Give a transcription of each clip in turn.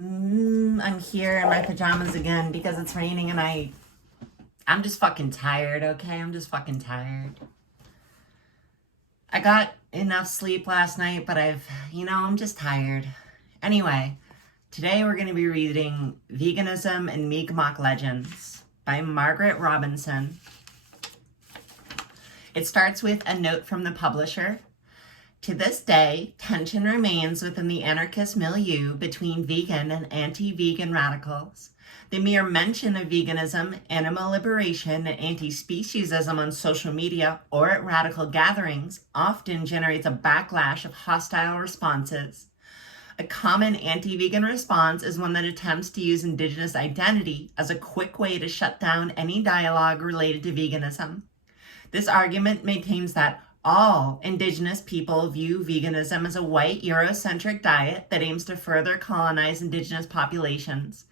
I'm here in my pajamas again because it's raining and I'm just fucking tired, okay? I'm just fucking tired. I got enough sleep last night, but I'm just tired. Anyway, today we're going to be reading Veganism and Mi'kmaq Legends by Margaret Robinson. It starts with a note from the publisher. To this day, tension remains within the anarchist milieu between vegan and anti-vegan radicals. The mere mention of veganism, animal liberation, and anti-speciesism on social media or at radical gatherings often generates a backlash of hostile responses. A common anti-vegan response is one that attempts to use Indigenous identity as a quick way to shut down any dialogue related to veganism. This argument maintains that all Indigenous people view veganism as a white Eurocentric diet that aims to further colonize Indigenous populations.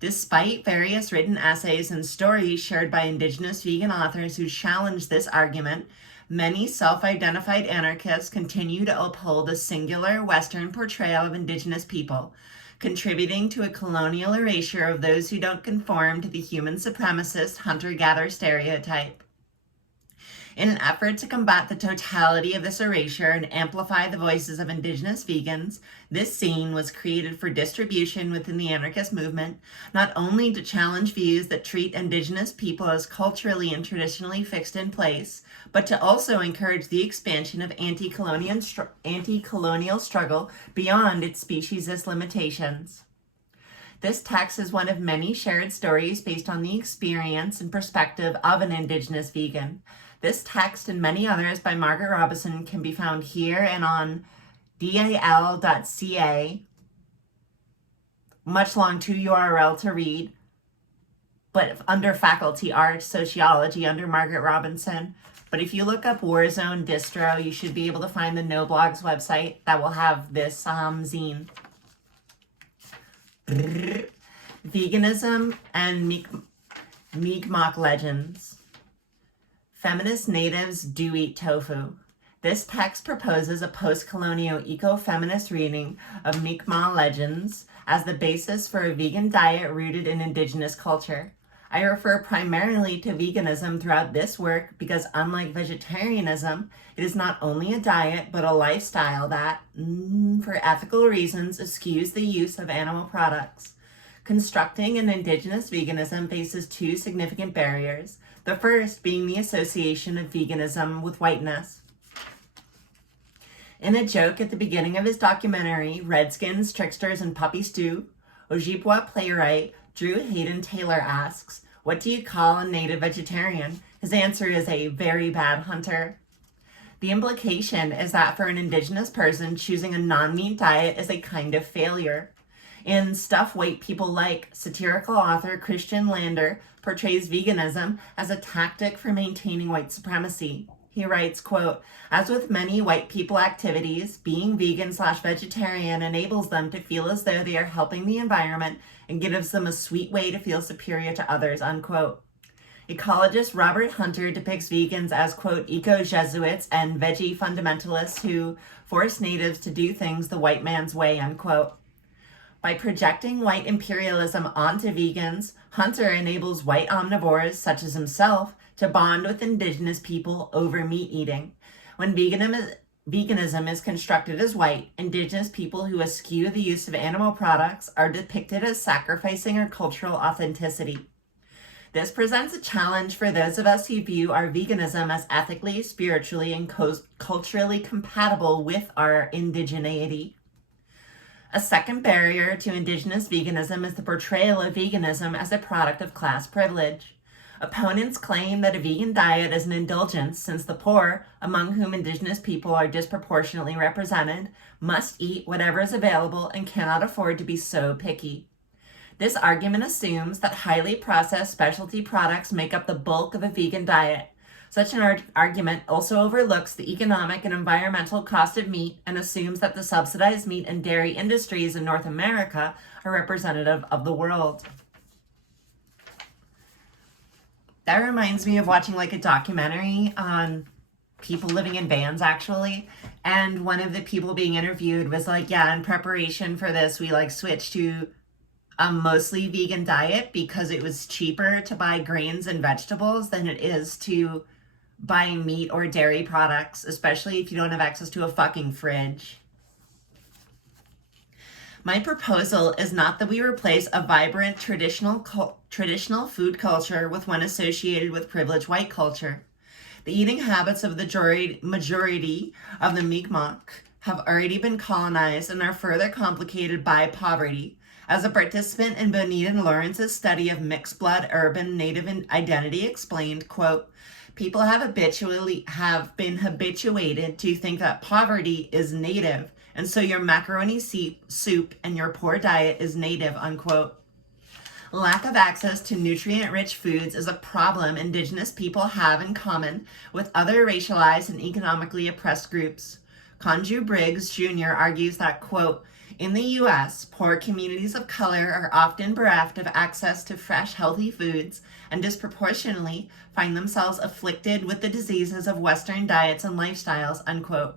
Despite various written essays and stories shared by Indigenous vegan authors who challenge this argument, many self-identified anarchists continue to uphold a singular Western portrayal of Indigenous people, contributing to a colonial erasure of those who don't conform to the human supremacist hunter-gatherer stereotype. In an effort to combat the totality of this erasure and amplify the voices of Indigenous vegans, this zine was created for distribution within the anarchist movement, not only to challenge views that treat Indigenous people as culturally and traditionally fixed in place, but to also encourage the expansion of anti-colonial struggle beyond its speciesist limitations. This text is one of many shared stories based on the experience and perspective of an Indigenous vegan. This text and many others by Margaret Robinson can be found here and on dal.ca. Much long to URL to read, but under Faculty Arts, Sociology under Margaret Robinson. But if you look up Warzone Distro, you should be able to find the No Blogs website that will have this zine. Veganism and Mi'kmaq Legends. Feminist natives do eat tofu. This text proposes a post-colonial eco-feminist reading of Mi'kmaq legends as the basis for a vegan diet rooted in Indigenous culture. I refer primarily to veganism throughout this work because, unlike vegetarianism, it is not only a diet but a lifestyle that, for ethical reasons, eschews the use of animal products. Constructing an Indigenous veganism faces two significant barriers, the first being the association of veganism with whiteness. In a joke at the beginning of his documentary, Redskins, Tricksters, and Puppy Stew, Ojibwa playwright Drew Hayden Taylor asks, "What do you call a native vegetarian?" His answer is a very bad hunter. The implication is that for an Indigenous person, choosing a non-meat diet is a kind of failure. In Stuff White People Like, satirical author Christian Lander portrays veganism as a tactic for maintaining white supremacy. He writes, quote, "As with many white people activities, being vegan/vegetarian enables them to feel as though they are helping the environment and gives them a sweet way to feel superior to others," unquote. Ecologist Robert Hunter depicts vegans as, quote, eco-Jesuits and veggie fundamentalists who force natives to do things the white man's way, unquote. By projecting white imperialism onto vegans, Hunter enables white omnivores, such as himself, to bond with Indigenous people over meat eating. When veganism is constructed as white, Indigenous people who eschew the use of animal products are depicted as sacrificing our cultural authenticity. This presents a challenge for those of us who view our veganism as ethically, spiritually, and culturally compatible with our indigeneity. A second barrier to Indigenous veganism is the portrayal of veganism as a product of class privilege. Opponents claim that a vegan diet is an indulgence since the poor, among whom Indigenous people are disproportionately represented, must eat whatever is available and cannot afford to be so picky. This argument assumes that highly processed specialty products make up the bulk of a vegan diet. Such an argument also overlooks the economic and environmental cost of meat and assumes that the subsidized meat and dairy industries in North America are representative of the world. That reminds me of watching like a documentary on people living in vans, actually. And one of the people being interviewed was like, yeah, in preparation for this, we like switched to a mostly vegan diet because it was cheaper to buy grains and vegetables than it is to buy meat or dairy products, especially if you don't have access to a fucking fridge. My proposal is not that we replace a vibrant traditional food culture with one associated with privileged white culture. The eating habits of the majority of the Mi'kmaq have already been colonized and are further complicated by poverty. As a participant in Bonita and Lawrence's study of mixed blood urban native identity explained, quote, people have been habituated to think that poverty is native, and so your macaroni soup and your poor diet is native, unquote. Lack of access to nutrient-rich foods is a problem Indigenous people have in common with other racialized and economically oppressed groups. Conju Briggs Jr. argues that, quote, in the U.S., poor communities of color are often bereft of access to fresh, healthy foods and disproportionately find themselves afflicted with the diseases of Western diets and lifestyles, unquote.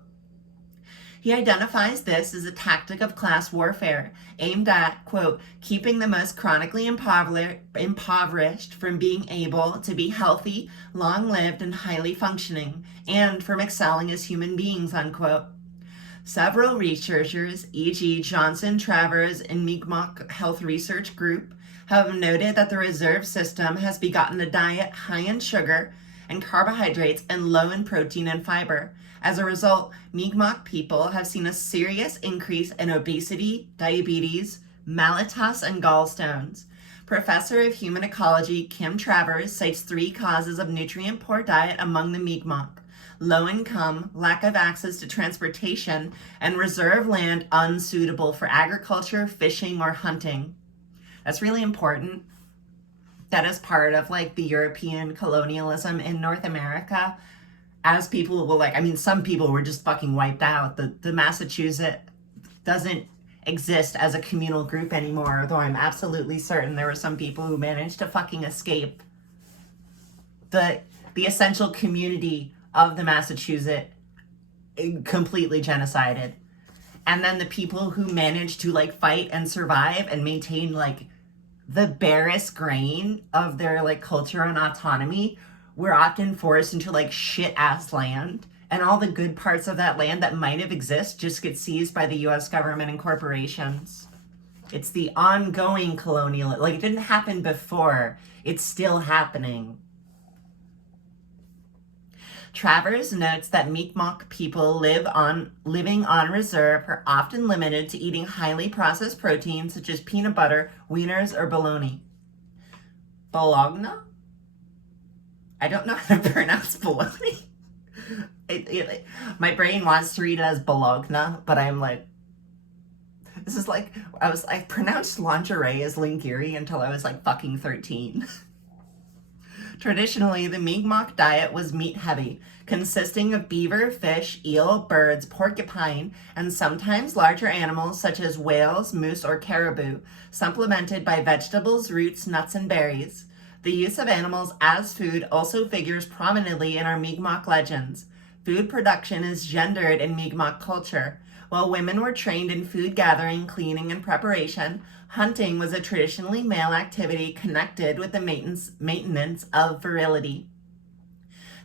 He identifies this as a tactic of class warfare aimed at, quote, keeping the most chronically impoverished from being able to be healthy, long-lived, and highly functioning, and from excelling as human beings, unquote. Several researchers, e.g. Johnson, Travers, and Mi'kmaq Health Research Group, have noted that the reserve system has begotten a diet high in sugar and carbohydrates and low in protein and fiber. As a result, Mi'kmaq people have seen a serious increase in obesity, diabetes, mellitus, and gallstones. Professor of Human Ecology Kim Travers cites 3 causes of nutrient-poor diet among the Mi'kmaq: low income, lack of access to transportation, and reserve land unsuitable for agriculture, fishing, or hunting. That's really important. That is part of like the European colonialism in North America. As people will some people were just fucking wiped out. The Massachusetts doesn't exist as a communal group anymore, though I'm absolutely certain there were some people who managed to fucking escape the essential community of the Massachusetts completely genocided. And then the people who managed to like fight and survive and maintain like the barest grain of their like culture and autonomy were often forced into like shit ass land, and all the good parts of that land that might have existed just get seized by the US government and corporations. It's the ongoing colonial, like it didn't happen before, it's still happening. Travers notes that Mi'kmaq people living on reserve are often limited to eating highly processed proteins such as peanut butter, wieners, or bologna. Bologna? I don't know how to pronounce bologna. My brain wants to read it as bologna, but I'm like, this is like, I pronounced lingerie as lingerie until I was like fucking 13. Traditionally, the Mi'kmaq diet was meat heavy, consisting of beaver, fish, eel, birds, porcupine, and sometimes larger animals such as whales, moose, or caribou, supplemented by vegetables, roots, nuts, and berries. The use of animals as food also figures prominently in our Mi'kmaq legends. Food production is gendered in Mi'kmaq culture. While women were trained in food gathering, cleaning, and preparation, hunting was a traditionally male activity connected with the maintenance of virility.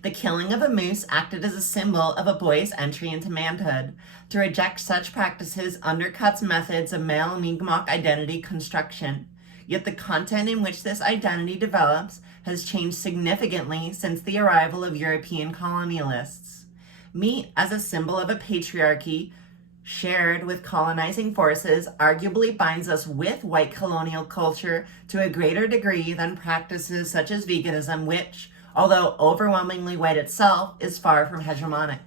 The killing of a moose acted as a symbol of a boy's entry into manhood. To reject such practices undercuts methods of male Mi'kmaq identity construction. Yet the content in which this identity develops has changed significantly since the arrival of European colonialists. Meat as a symbol of a patriarchy shared with colonizing forces arguably binds us with white colonial culture to a greater degree than practices such as veganism, which, although overwhelmingly white itself, is far from hegemonic.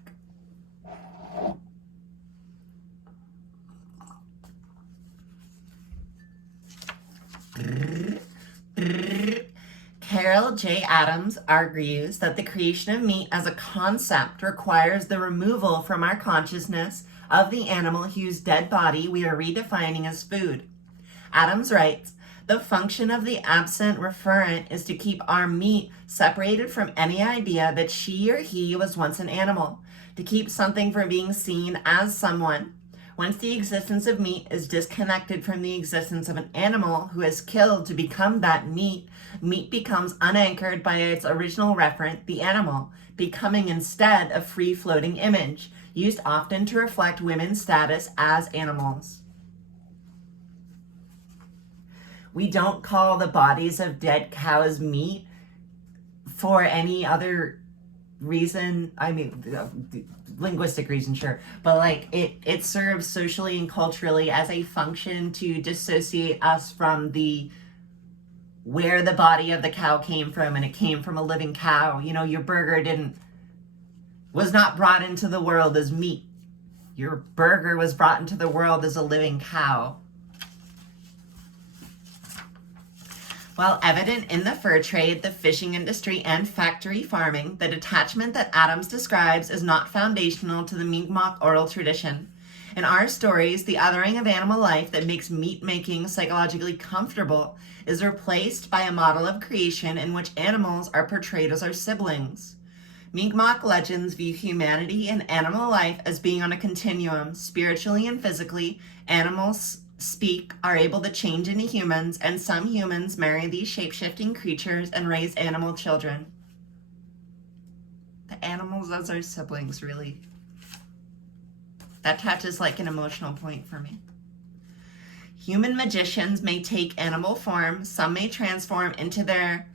Carol J. Adams argues that the creation of meat as a concept requires the removal from our consciousness of the animal whose dead body we are redefining as food. Adams writes, the function of the absent referent is to keep our meat separated from any idea that she or he was once an animal, to keep something from being seen as someone. Once the existence of meat is disconnected from the existence of an animal who is killed to become that meat, meat becomes unanchored by its original referent, the animal, becoming instead a free-floating image, used often to reflect women's status as animals. We don't call the bodies of dead cows meat for any other reason. I mean, linguistic reason, sure, but like it serves socially and culturally as a function to dissociate us from where the body of the cow came from, and it came from a living cow. You know, your burger was not brought into the world as meat. Your burger was brought into the world as a living cow. While evident in the fur trade, the fishing industry, and factory farming, the detachment that Adams describes is not foundational to the Mi'kmaq oral tradition. In our stories, the othering of animal life that makes meat-making psychologically comfortable is replaced by a model of creation in which animals are portrayed as our siblings. Mi'kmaq legends view humanity and animal life as being on a continuum, spiritually and physically. Animals speak, are able to change into humans, and some humans marry these shape-shifting creatures and raise animal children. The animals as our siblings, really. That touches like an emotional point for me. Human magicians may take animal form, some may transform into their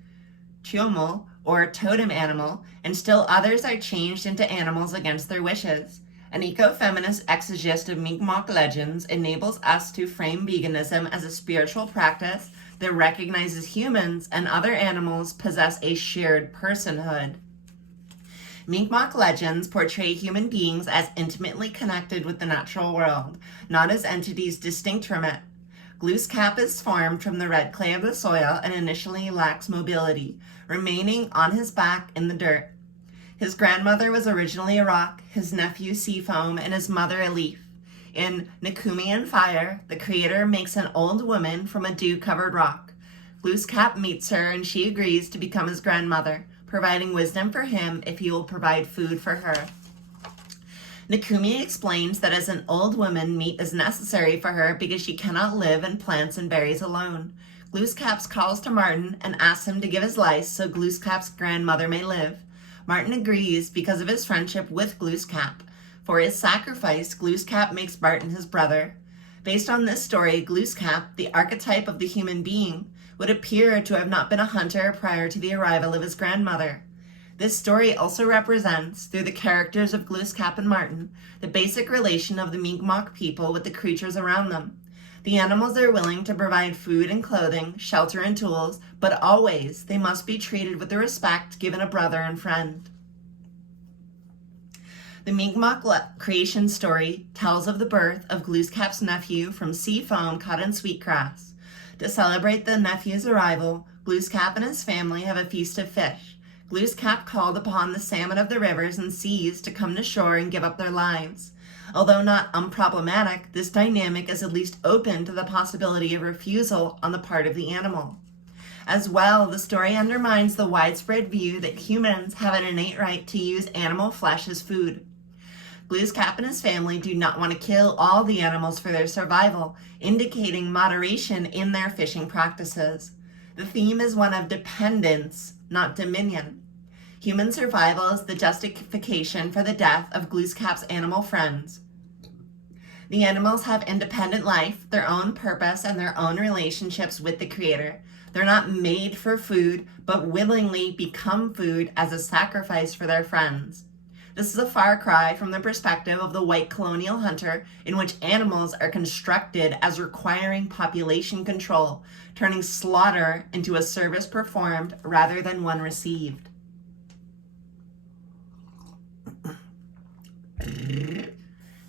chiomul, or totem animal, and still others are changed into animals against their wishes. An ecofeminist exegist of Mi'kmaq legends enables us to frame veganism as a spiritual practice that recognizes humans and other animals possess a shared personhood. Mi'kmaq legends portray human beings as intimately connected with the natural world, not as entities distinct from it. Glooskap is formed from the red clay of the soil and initially lacks mobility, remaining on his back in the dirt. His grandmother was originally a rock, his nephew sea foam, and his mother a leaf. In Necumian Fire, the creator makes an old woman from a dew-covered rock. Glooskap meets her and she agrees to become his grandmother, providing wisdom for him if he will provide food for her. Nekumi explains that as an old woman, meat is necessary for her because she cannot live in plants and berries alone. Glooskap calls to Martin and asks him to give his life so Glooskap's grandmother may live. Martin agrees because of his friendship with Glooskap. For his sacrifice, Glooskap makes Martin his brother. Based on this story, Glooskap, the archetype of the human being, would appear to have not been a hunter prior to the arrival of his grandmother. This story also represents, through the characters of Glooskap and Martin, the basic relation of the Mi'kmaq people with the creatures around them. The animals are willing to provide food and clothing, shelter and tools, but always they must be treated with the respect given a brother and friend. The Mi'kmaq creation story tells of the birth of Glooskap's nephew from sea foam caught in sweetgrass. To celebrate the nephew's arrival, Glooskap and his family have a feast of fish. Glooskap called upon the salmon of the rivers and seas to come to shore and give up their lives. Although not unproblematic, this dynamic is at least open to the possibility of refusal on the part of the animal. As well, the story undermines the widespread view that humans have an innate right to use animal flesh as food. Glooskap and his family do not want to kill all the animals for their survival, indicating moderation in their fishing practices. The theme is one of dependence, not dominion. Human survival is the justification for the death of Glooskap's animal friends. The animals have independent life, their own purpose, and their own relationships with the Creator. They're not made for food, but willingly become food as a sacrifice for their friends. This is a far cry from the perspective of the white colonial hunter, in which animals are constructed as requiring population control, turning slaughter into a service performed rather than one received.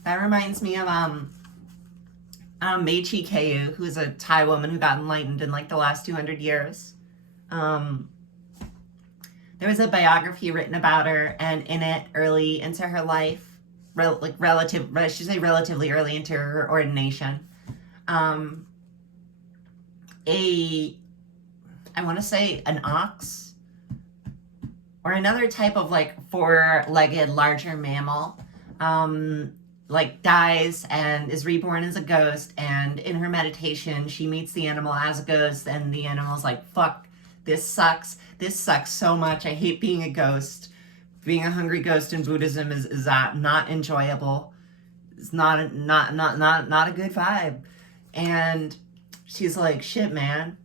That reminds me of Mechi Keu, who's a Thai woman who got enlightened in like the last 200 years. There was a biography written about her, and in it, early into her life, relatively early into her ordination, I want to say an ox or another type of like four-legged larger mammal like dies and is reborn as a ghost, and in her meditation she meets the animal as a ghost, and the animal's like, fuck, this sucks so much, I hate being a ghost. Being a hungry ghost in Buddhism is not enjoyable. It's not a good vibe. And she's like, shit, man,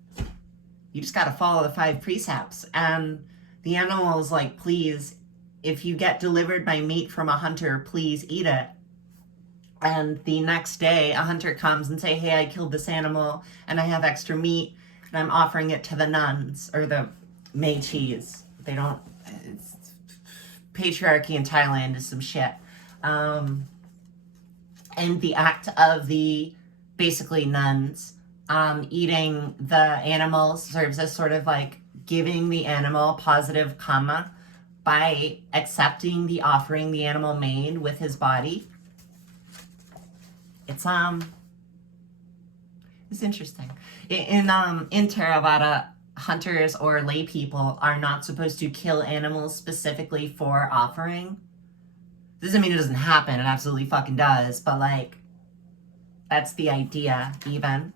you just gotta follow the 5 precepts. And the animal is like, please, if you get delivered by meat from a hunter, please eat it. And the next day, a hunter comes and say, hey, I killed this animal and I have extra meat and I'm offering it to the nuns, or the Meis. They don't, patriarchy in Thailand is some shit. And the act of the, basically nuns, eating the animals serves as sort of like giving the animal positive karma by accepting the offering the animal made with his body. It's interesting. In Theravada, hunters or lay people are not supposed to kill animals specifically for offering. Doesn't mean it doesn't happen. It absolutely fucking does. But like, that's the idea, even.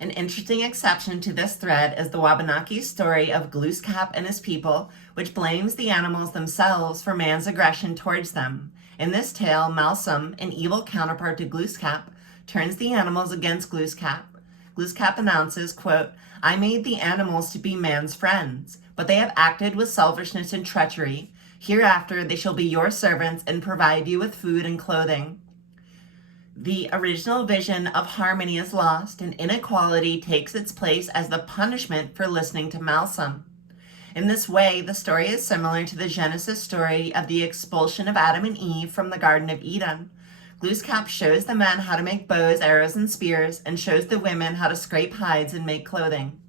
An interesting exception to this thread is the Wabanaki story of Glooskap and his people, which blames the animals themselves for man's aggression towards them. In this tale, Malsum, an evil counterpart to Glooskap, turns the animals against Glooskap. Glooskap announces, quote, I made the animals to be man's friends, but they have acted with selfishness and treachery. Hereafter they shall be your servants and provide you with food and clothing. The original vision of harmony is lost, and inequality takes its place as the punishment for listening to Malsum. In this way, the story is similar to the Genesis story of the expulsion of Adam and Eve from the Garden of Eden. Glooskap shows the men how to make bows, arrows, and spears, and shows the women how to scrape hides and make clothing.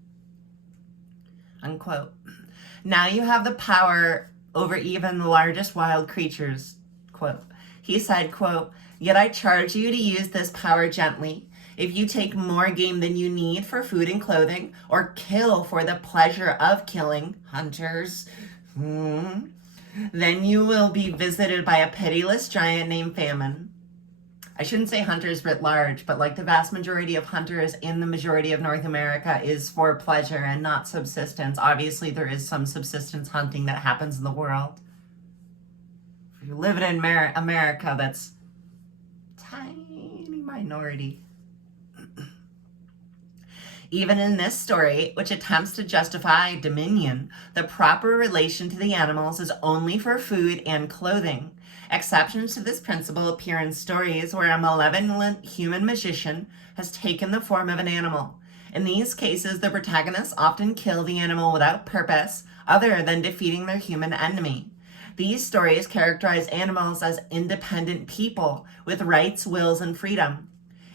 Unquote. Now you have the power over even the largest wild creatures. Quote. He said, quote, yet I charge you to use this power gently. If you take more game than you need for food and clothing, or kill for the pleasure of killing, hunters, then you will be visited by a pitiless giant named Famine. I shouldn't say hunters writ large, but like the vast majority of hunters in the majority of North America is for pleasure and not subsistence. Obviously, there is some subsistence hunting that happens in the world. If you live in America, that's tiny minority. Even in this story, which attempts to justify dominion, the proper relation to the animals is only for food and clothing. Exceptions to this principle appear in stories where a malevolent human magician has taken the form of an animal. In these cases, the protagonists often kill the animal without purpose other than defeating their human enemy. These stories characterize animals as independent people with rights, wills, and freedom.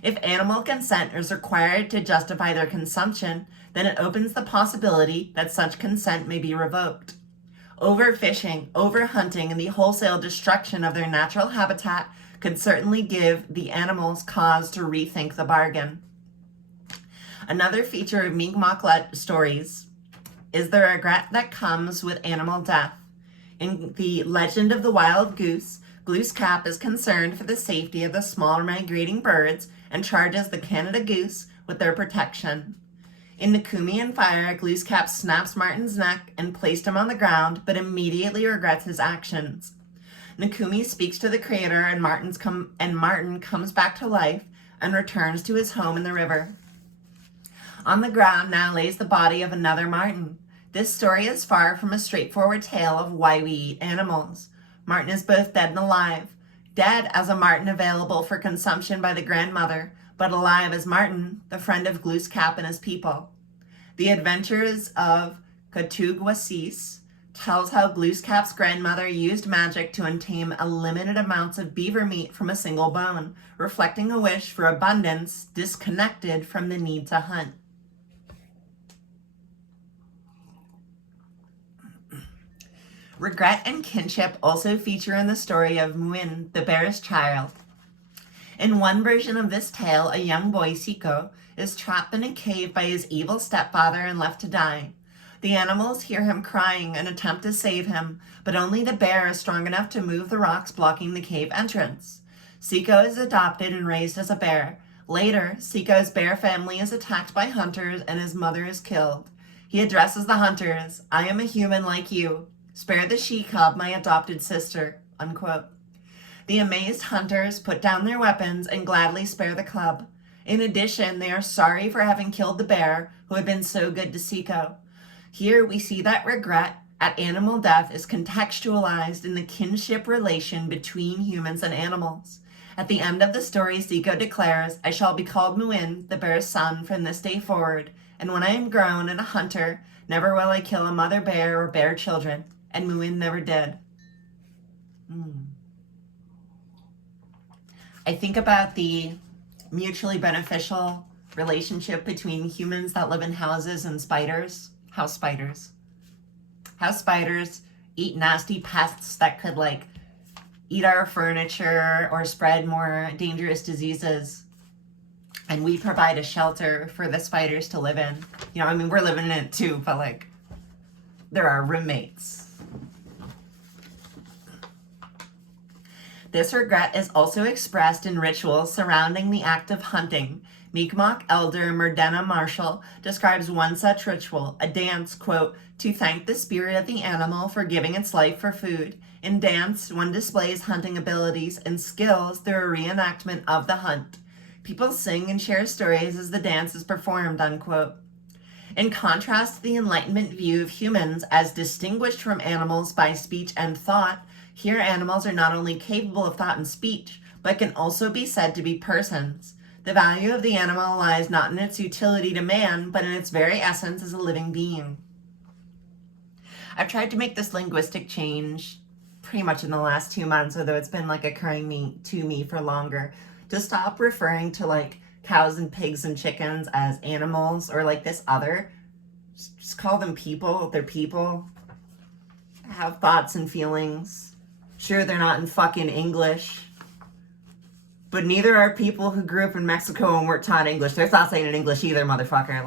If animal consent is required to justify their consumption, then it opens the possibility that such consent may be revoked. Overfishing, overhunting, and the wholesale destruction of their natural habitat could certainly give the animals cause to rethink the bargain. Another feature of Mi'kmaq stories is the regret that comes with animal death. In the Legend of the Wild Goose, Glooskap is concerned for the safety of the smaller migrating birds and charges the Canada goose with their protection. In Nakumian Fire, Glooskap snaps Martin's neck and placed him on the ground, but immediately regrets his actions. Nakumi speaks to the creator, and Martin comes back to life and returns to his home in the river. On the ground now lays the body of another Martin. This story is far from a straightforward tale of why we eat animals. Martin is both dead and alive. Dead as a Martin available for consumption by the grandmother, but alive as Martin, the friend of Glooskap and his people. The Adventures of Katugwasis tells how Glooskap's grandmother used magic to untamed unlimited amounts of beaver meat from a single bone, reflecting a wish for abundance disconnected from the need to hunt. Regret and kinship also feature in the story of Muin, the bear's child. In one version of this tale, a young boy, Siko, is trapped in a cave by his evil stepfather and left to die. The animals hear him crying and attempt to save him, but only the bear is strong enough to move the rocks blocking the cave entrance. Seiko is adopted and raised as a bear. Later, Seiko's bear family is attacked by hunters and his mother is killed. He addresses the hunters, "I am a human like you. Spare the she-cub, my adopted sister," unquote. The amazed hunters put down their weapons and gladly spare the cub. In addition, they are sorry for having killed the bear who had been so good to Seiko. Here we see that regret at animal death is contextualized in the kinship relation between humans and animals. At the end of the story, Seiko declares, "I shall be called Muin, the bear's son, from this day forward, and when I am grown and a hunter, never will I kill a mother bear or bear children," and Muin never did. I think about the mutually beneficial relationship between humans that live in houses and spiders. House spiders. House spiders eat nasty pests that could eat our furniture or spread more dangerous diseases. And we provide a shelter for the spiders to live in. We're living in it too, but they're our roommates. This regret is also expressed in rituals surrounding the act of hunting. Mi'kmaq elder Merdena Marshall describes one such ritual, a dance, quote, "to thank the spirit of the animal for giving its life for food. In dance, one displays hunting abilities and skills through a reenactment of the hunt. People sing and share stories as the dance is performed," unquote. In contrast to the Enlightenment view of humans as distinguished from animals by speech and thought, here animals are not only capable of thought and speech, but can also be said to be persons. The value of the animal lies not in its utility to man, but in its very essence as a living being. I've tried to make this linguistic change pretty much in the last 2 months, although it's been occurring to me for longer, to stop referring to cows and pigs and chickens as animals or this other. Just call them people. They're people. Have thoughts and feelings. Sure, they're not in fucking English, but neither are people who grew up in Mexico and weren't taught English. Their thoughts ain't in English either, motherfucker.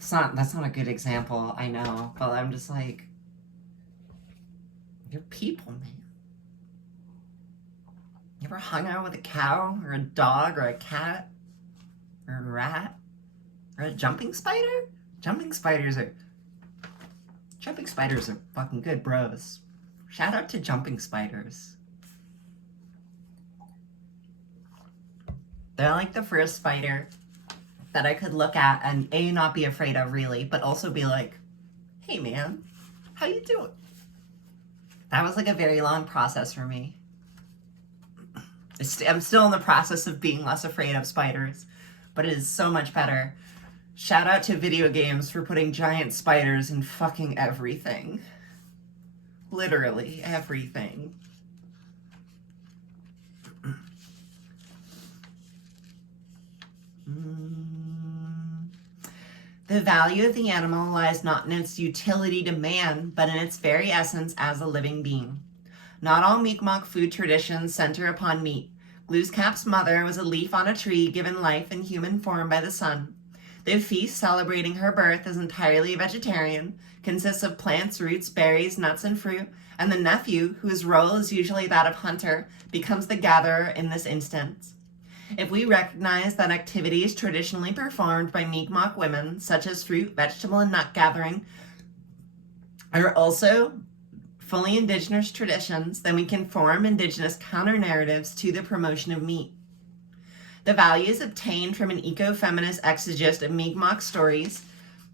That's not a good example, I know, but I'm just you're people, man. You ever hung out with a cow or a dog or a cat or a rat or a jumping spider? Jumping spiders are fucking good bros. Shout out to jumping spiders. They're the first spider that I could look at and not be afraid of really, but also be "Hey man, how you doing?" That was a very long process for me. I'm still in the process of being less afraid of spiders, but it is so much better. Shout out to video games for putting giant spiders in fucking everything. Literally everything. The value of the animal lies not in its utility to man, but in its very essence as a living being. Not all Mi'kmaq food traditions center upon meat. Glooskap's mother was a leaf on a tree given life in human form by the sun. The feast celebrating her birth is entirely vegetarian, consists of plants, roots, berries, nuts, and fruit, and the nephew, whose role is usually that of hunter, becomes the gatherer in this instance. If we recognize that activities traditionally performed by Mi'kmaq women, such as fruit, vegetable, and nut gathering, are also fully indigenous traditions, then we can form indigenous counter-narratives to the promotion of meat. The values obtained from an ecofeminist exegist of Mi'kmaq stories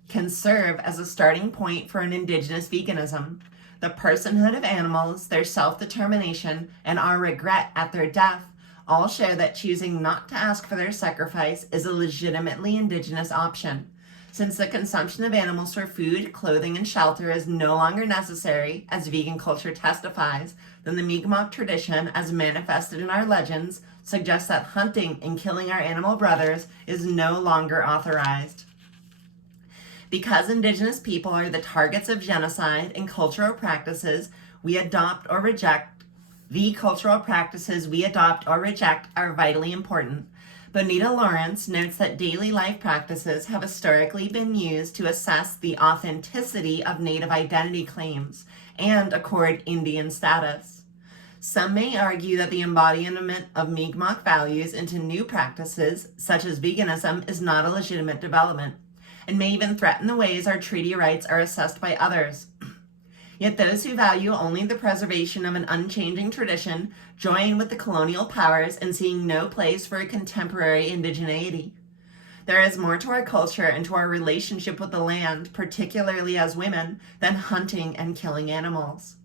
can serve as a starting point for an indigenous veganism. The personhood of animals, their self-determination, and our regret at their death all share that choosing not to ask for their sacrifice is a legitimately indigenous option. Since the consumption of animals for food, clothing, and shelter is no longer necessary, as vegan culture testifies, then the Mi'kmaq tradition, as manifested in our legends, suggests that hunting and killing our animal brothers is no longer authorized. Because indigenous people are the targets of genocide and cultural practices we adopt or reject, the cultural practices we adopt or reject are vitally important. Bonita Lawrence notes that daily life practices have historically been used to assess the authenticity of Native identity claims and accord Indian status. Some may argue that the embodiment of Mi'kmaq values into new practices, such as veganism, is not a legitimate development, and may even threaten the ways our treaty rights are assessed by others. Yet those who value only the preservation of an unchanging tradition join with the colonial powers in seeing no place for a contemporary indigeneity. There is more to our culture and to our relationship with the land, particularly as women, than hunting and killing animals.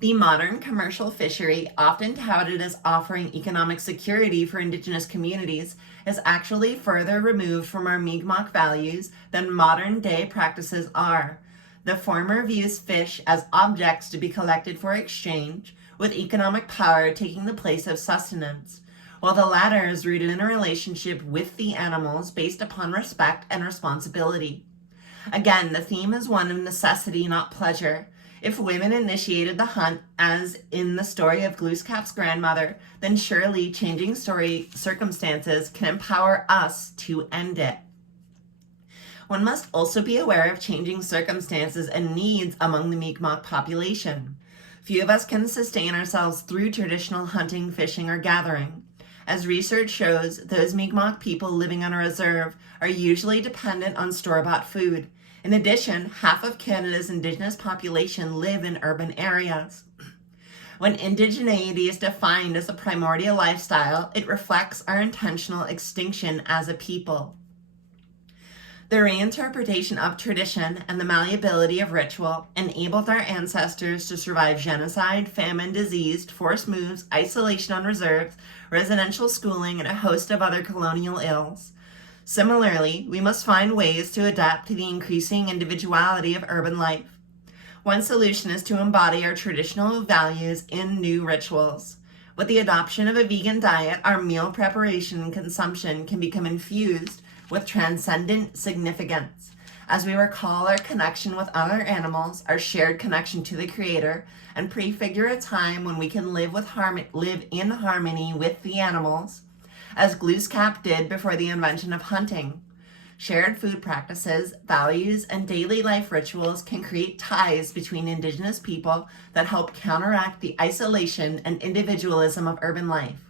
The modern commercial fishery, often touted as offering economic security for Indigenous communities, is actually further removed from our Mi'kmaq values than modern-day practices are. The former views fish as objects to be collected for exchange, with economic power taking the place of sustenance, while the latter is rooted in a relationship with the animals based upon respect and responsibility. Again, the theme is one of necessity, not pleasure. If women initiated the hunt, as in the story of Glooskap's grandmother, then surely changing circumstances can empower us to end it. One must also be aware of changing circumstances and needs among the Mi'kmaq population. Few of us can sustain ourselves through traditional hunting, fishing, or gathering. As research shows, those Mi'kmaq people living on a reserve are usually dependent on store-bought food. In addition, half of Canada's Indigenous population live in urban areas. When indigeneity is defined as a primordial lifestyle, it reflects our intentional extinction as a people. The reinterpretation of tradition and the malleability of ritual enabled our ancestors to survive genocide, famine, disease, forced moves, isolation on reserves, residential schooling, and a host of other colonial ills. Similarly, we must find ways to adapt to the increasing individuality of urban life. One solution is to embody our traditional values in new rituals. With the adoption of a vegan diet, our meal preparation and consumption can become infused with transcendent significance, as we recall our connection with other animals, our shared connection to the Creator, and prefigure a time when we can live in harmony with the animals, as Glooskap did before the invention of hunting. Shared food practices, values, and daily life rituals can create ties between Indigenous people that help counteract the isolation and individualism of urban life.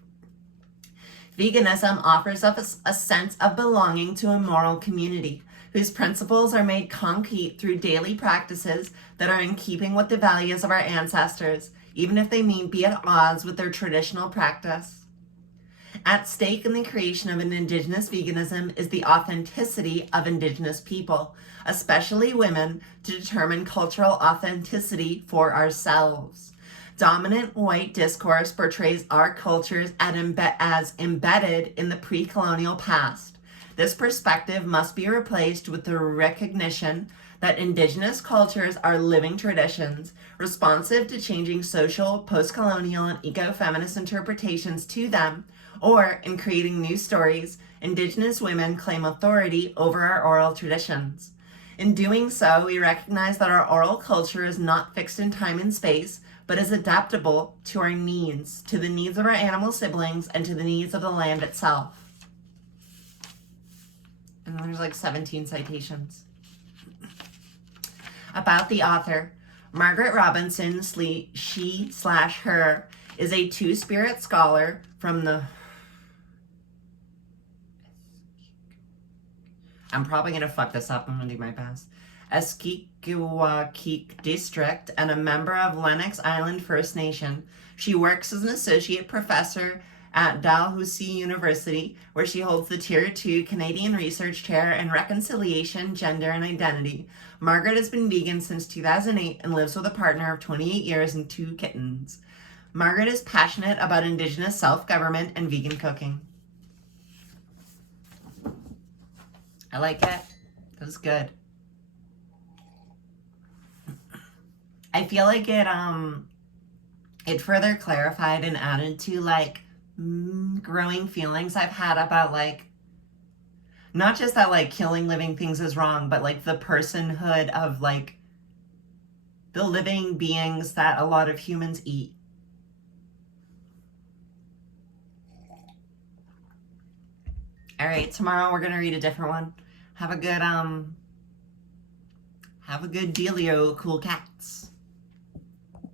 Veganism offers us a sense of belonging to a moral community, whose principles are made concrete through daily practices that are in keeping with the values of our ancestors, even if they may be at odds with their traditional practice. At stake in the creation of an Indigenous veganism is the authenticity of Indigenous people, especially women, to determine cultural authenticity for ourselves. Dominant white discourse portrays our cultures as embedded in the pre-colonial past. This perspective must be replaced with the recognition that Indigenous cultures are living traditions, responsive to changing social, post-colonial, and eco-feminist interpretations to them, or, in creating new stories, Indigenous women claim authority over our oral traditions. In doing so, we recognize that our oral culture is not fixed in time and space, but is adaptable to our needs, to the needs of our animal siblings, and to the needs of the land itself. And there's like 17 citations. About the author, Margaret Robinson, she/her, is a two-spirit scholar from the... I'm probably going to fuck this up. I'm going to do my best. Esquikawakik District and a member of Lennox Island First Nation. She works as an associate professor at Dalhousie University, where she holds the Tier 2 Canadian Research Chair in Reconciliation, Gender, and Identity. Margaret has been vegan since 2008 and lives with a partner of 28 years and 2 kittens. Margaret is passionate about Indigenous self-government and vegan cooking. I like it. That was good. I feel like it further clarified and added to like growing feelings I've had about like not just that like killing living things is wrong, but like the personhood of like the living beings that a lot of humans eat. All right, tomorrow we're gonna read a different one. Have a good dealio, cool cats.